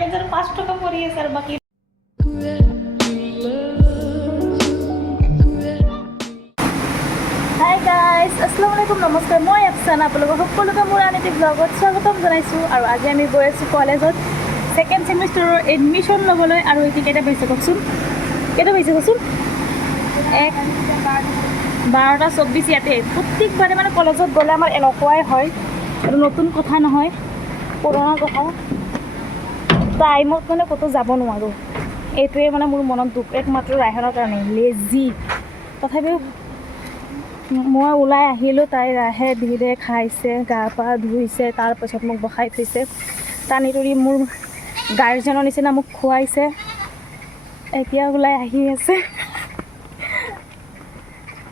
ব্যালেন্সেৰ 5 টাকা পড়িয়েছে আৰ বাকি hi guys আসসালামু আলাইকুম নমস্কাৰ মই আফছানা আপোনালোকক সকলোকে মোৰ আন এটি ব্লগত স্বাগতম জনাইছোঁ আৰু আজি আমি গৈ আছোঁ কলেজত ছেকেণ্ড ছেমিষ্টাৰৰ এডমিশ্যন ল'বলৈ আৰু এতিয়া কেইটা বাজিছে কওকচোন 12:24 ইয়াতে প্ৰত্যেকবাৰে মানে কলেজত গ'লে আমাৰ এনেকুৱাই হয় আৰু নতুন কথা নহয় পুৰণা কথা টাইমত মানে ক'তো যাব নোৱাৰোঁ এইটোৱে মানে মোৰ মনত দুখ একমাত্ৰ ৰাইহানৰ কাৰণে লেজি তথাপিও মই ওলাই আহিলোঁ তাই ৰাহে ধীৰে খাইছে গা পা ধুইছে তাৰপাছত মোক বহাই থৈছে টানি টুৰি মোৰ গাৰ্জেনৰ নিচিনা মোক খুৱাইছে এতিয়া ওলাই আহি আছে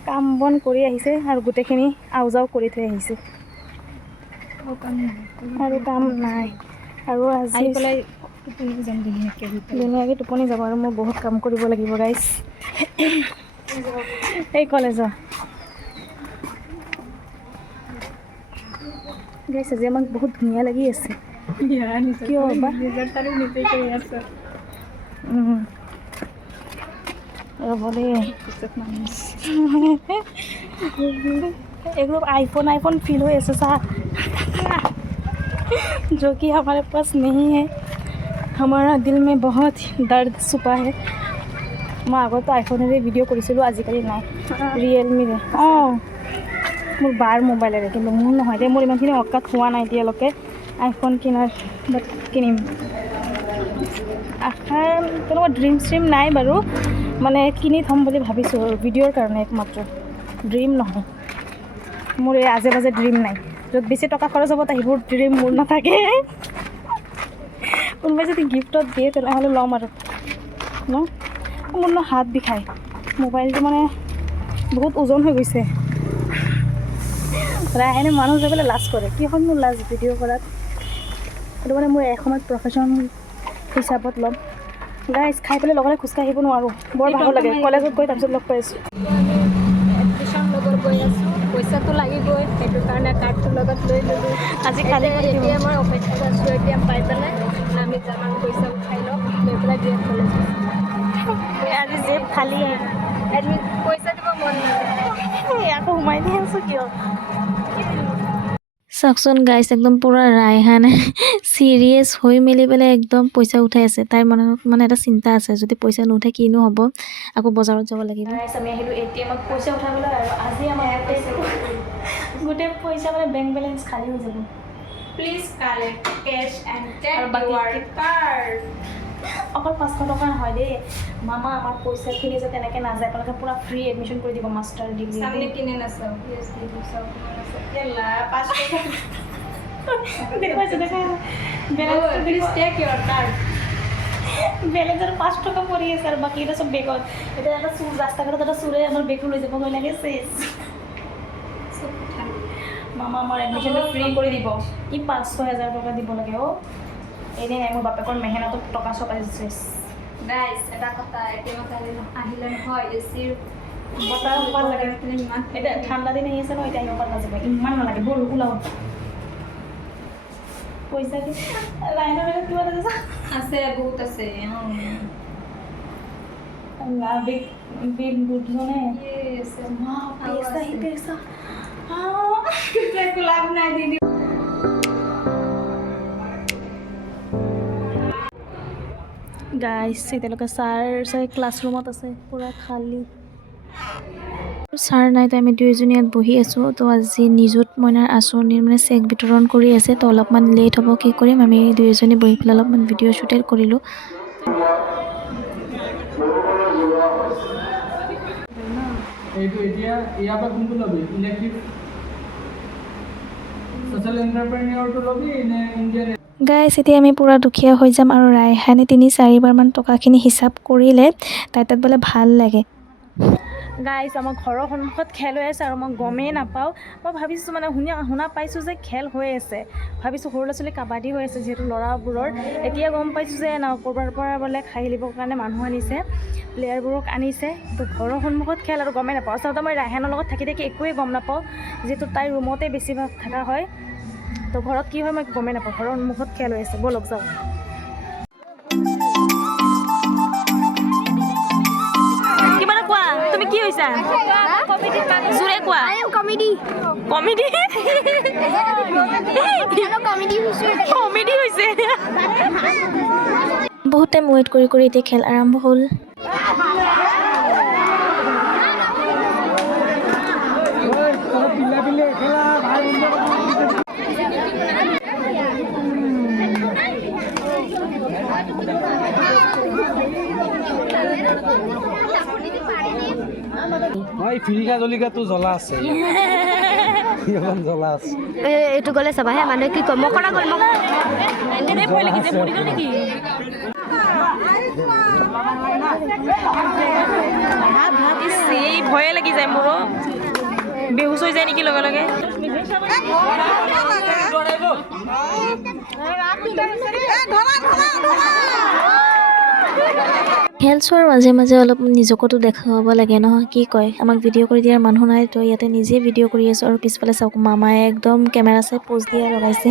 কাম বন কৰি আহিছে আৰু গোটেইখিনি আউজাও কৰি থৈ আহিছে আৰু কাম নাই আৰু আজি পেলাই ধুনীয়াকৈ টোপনি যাব আৰু মই বহুত কাম কৰিব লাগিব গাইজ এই কলেজৰ গাইজ আজি আমাক বহুত ধুনীয়া লাগি আছে কিয় বা ৰ'ব দেই एकदम आईफोन फील हो ऐसा सा जो कि हमारे पास नहीं है हमारा दिल में बहुत दर्द छुपा है मैं आगत आईफोनेৰে ভিডিঅ' কৰিছিলোঁ আজিকালি নাই ৰিয়েলমিৰে অঁ মোৰ বাৰ মোবাইলেৰে কিন্তু মোৰ নহয় দেই মোৰ ইমানখিনি অকাত হোৱা নাই এতিয়ালৈকে আইফোন কিনাৰ বাট কিনিম আশাৰ তেনেকুৱা ড্ৰিম ষ্ট্ৰীম নাই বাৰু মানে কিনি থ'ম বুলি ভাবিছোঁ ভিডিঅ'ৰ কাৰণে একমাত্ৰ ড্ৰিম নহয় মোৰ এই আজে বাজে ড্ৰিম নাই য'ত বেছি টকা খৰচ হ'ব সেইবোৰ ড্ৰিম মোৰ নাথাকে কোনোবাই যদি গিফ্টত দিয়ে তেনেহ'লে ল'ম আৰু ন মোৰ ন হাত বিষায় মোবাইলটো মানে বহুত ওজন হৈ গৈছে ৰাইহানে মানুহ যাই পেলাই লাজ কৰে কিখন মোৰ লাজ ভিডিঅ' কৰাত সেইটো মানে মোৰ এসময়ত প্ৰফেশ্যন হিচাপত ল'ম গাইজ খাই পেলাই লগতে খোজকাঢ়ি আহিব নোৱাৰোঁ বৰ ভাল লাগে কলেজত গৈ তাৰপিছত লগ পাই আছোঁ এডমিশ্যন ল'ব গৈ আছোঁ পইচাটো লাগিবই সেইটো কাৰণে কাৰ্ডটো লগত লৈ ল'লোঁ আজি খালি এতিয়া মই অপেক্ষাত আছোঁ এতিয়া পাই পেলাই আমি যাম আৰু পইচা উঠাই লওঁ লৈ পেলাই দিয়ে কলেজ আজি জেব খালী পইচা দিব মন নাযায় আকৌ সোমাই দি আছোঁ কিয় চাওকচোন গাইছ একদম পূৰা ৰাইহানে চিৰিয়াছ হৈ মেলি পেলাই একদম পইচা উঠাই আছে তাইৰ মনত মানে এটা চিন্তা আছে যদি পইচা নুঠাই কিনো হ'ব আকৌ বজাৰত যাব লাগিব আমি আহিলোঁ ATMত পইচা উঠাবলৈ আৰু আজি আমাৰ গোটেই পইচা মানে বেংক বেলেঞ্চ খালী হৈ যাব please collect cash and take আৰু বাকী ইউৰ কাৰ্ড অকল 500 টকা নহয় দেই মামা আমাৰ পইচাখিনি যে তেনেকৈ নাযায় আপোনালোকে পূৰা ফ্ৰী এডমিশ্যন কৰি দিব মাষ্টাৰ ডিগ্ৰী সামনে কিনে নাচাও PhD দুসাও কেলা 5 টাকা দেখুৱাইছে প্লিজ টেক ইউৰ কাৰ্ড বেলেঞ্চৰ 5 টকা পৰি আছে আৰু বাকী এটা চব বেগত এতিয়া এটা চুৰ ৰাস্তা ঘাটত এটা চুৰে আমাৰ বেগটো লৈ যাব গৈ লাগে চেচ মামা আমাৰ এডমিশ্যনটো ফ্ৰী কৰি দিব ই 500,000 টকা দিব লাগে অ' এনেই নাই মোৰ বাপেকৰ মেহনতত টকা চপাই চেচ গাইস এটা কথা এটিএমত আহিলে নহয় এচিৰ বতাহ ভাল লাগে এতিয়া ঠাণ্ডা দিন আহি আছে ন এতিয়া আহিব পৰা নাযাব ইমান নালাগে ব'ল ওলাও পইচা কি লাইনৰ বেলেগ কিবা আছে বহুত আছে বিগ বিগ বুটজনে yes पैसा ही पैसा একো লাভ নাই দিদি গাইছ এতিয়ালৈকে ছাৰ ক্লাছৰুমত আছে পূৰা খালী ছাৰ নাই তো আমি দুয়োজনী ইয়াত বহি আছোঁ তো আজি নিযুত মইনাৰ আঁচনিৰ মানে চেক বিতৰণ কৰি আছে তো অলপমান লেট হ'ব কি কৰিম আমি দুয়োজনী বহি পেলাই অলপমান ভিডিঅ' শ্বুটে কৰিলোঁ এইটো এতিয়া ইয়াৰ পৰা কোনটো ল'বি ইলেক্ট্ৰিক ছ'চিয়েল এণ্টাৰপ্ৰেনিয়ৰটো ল'বি নে ইণ্ডিয়ান গাইছ এতিয়া আমি পূৰা দুখীয়া হৈ যাম আৰু ৰাইহানে 3-4বাৰমান টকাখিনি হিচাপ কৰিলে তাই তাত বোলে ভাল লাগে গাইছ আমাৰ ঘৰৰ সন্মুখত খেল হৈ আছে আৰু মই গমেই নাপাওঁ মই ভাবিছোঁ মানে শুনা পাইছোঁ যে খেল হৈ আছে ভাবিছোঁ সৰু ল'ৰা ছোৱালী কাবাডী হৈ আছে যিহেতু ল'ৰাবোৰৰ এতিয়া গম পাইছোঁ যে ক'ৰবাৰ পৰা বোলে খাই খেলিবৰ কাৰণে মানুহ আনিছে প্লেয়াৰবোৰক আনিছে তো ঘৰৰ সন্মুখত খেল আৰু গমেই নাপাওঁ আচলতে মই ৰাইহানৰ লগত থাকি একোৱেই গম নাপাওঁ যিহেতু তাইৰ ৰুমতে বেছিভাগ থকা হয় তো ঘৰত কি হয় মই গমেই নাপাওঁ ঘৰৰ সন্মুখত খেল হৈ আছে ব'লক যাওঁ হৈছা জোৰে কোৱা কমেডি কমেডি হৈছে বহুত টাইম ৱেইট কৰি কৰি এতিয়া খেল আৰম্ভ হ'ল। ফিলিকা জলিকাটো জ্বলা আছে জ্বলা আছে এইটো গ'লে চাবাহে মানুহে কি কয় মকৰা গ'ল ভয়ে লাগি যায় মোৰো বেহুচ হৈ যায় নেকি লগে লগে খেল চোৱাৰ মাজে মাজে অলপ নিজকতো দেখাব লাগে নহয়, কি কয় আমাক ভিডিঅ' কৰি দিয়াৰ মানুহ নাই তো ইয়াতে নিজে ভিডিঅ' কৰি আছোঁ। আৰু পিছফালে চাওক মামাই একদম কেমেৰা চাই প'জ দিয়া লগাইছে।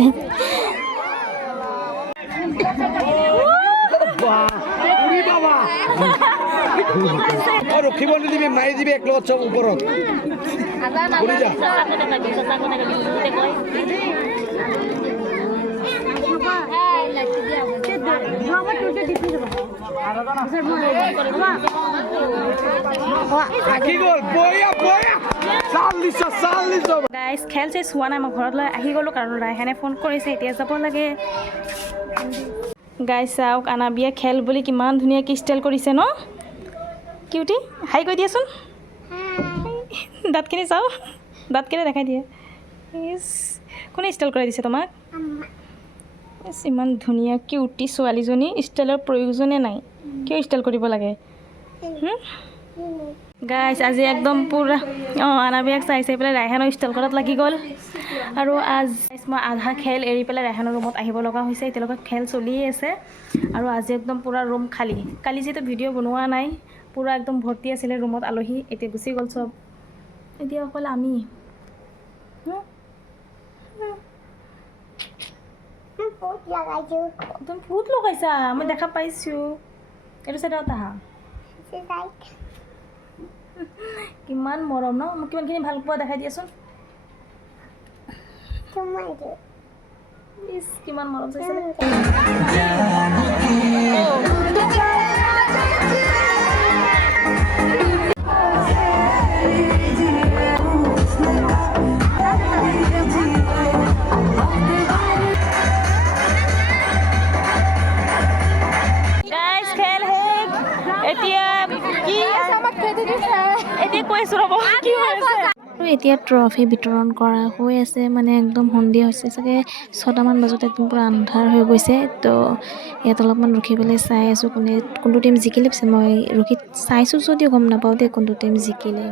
ৰখিব নিদিবি মাৰি দিবি এক লগত চব ওপৰত গাইজ খেল চেচ হোৱা নাই মই ঘৰলৈ আহি গ'লোঁ কাৰণ ৰাইহানে ফোন কৰিছে এতিয়া যাব লাগে। গাইজ চাওক আনাবিয়া খেল বুলি কিমান ধুনীয়াকৈ ষ্টাইল কৰিছে ন কিউটি হাই কৈ দিয়াচোন দাঁতখিনি চাওঁ দাঁতখিনি দেখাই দিয়ে ইছ কোনে ষ্টাইল কৰাই দিছে তোমাক ইমান ধুনীয়া কিউটি ছোৱালীজনী ষ্টাইলৰ প্ৰয়োজনে নাই কিয় ষ্টাইল কৰিব লাগে গাইজ আজি একদম পূৰা আনাবিয়াক চাই চাই পেলাই ৰাইহানৰ ষ্টাইল কৰাত লাগি গ'ল। আৰু মই আধা খেল এৰি পেলাই ৰাইহানৰ ৰুমত আহিব লগা হৈছে। এতিয়ালৈকে খেল চলিয়ে আছে আৰু আজি একদম পূৰা ৰুম খালী। কালি যিহেতু ভিডিঅ' বনোৱা নাই পূৰা একদম ভৰ্তি আছিলে ৰুমত আলহী এতিয়া গুচি গ'ল চব এতিয়া অকল আমি তুমি ফুট লগাইছা মই দেখা পাইছোঁ এইটো চাইডত আহা কিমান মৰম ন মোক কিমানখিনি ভাল পোৱা দেখাই দিয়াচোন ইছ কিমান মৰম চাইছে আৰু এতিয়া ট্ৰফি বিতৰণ কৰা হৈ আছে মানে একদম সন্ধিয়া হৈছে চাগে 6টামান বজাত একদম পূৰা আন্ধাৰ হৈ গৈছে তো ইয়াত অলপমান ৰখি পেলাই চাই আছোঁ কোনটো টিম জিকিলে পিছে মই ৰখি চাইছোঁ যদিও গম নাপাওঁ দেই কোনটো টিম জিকিলে।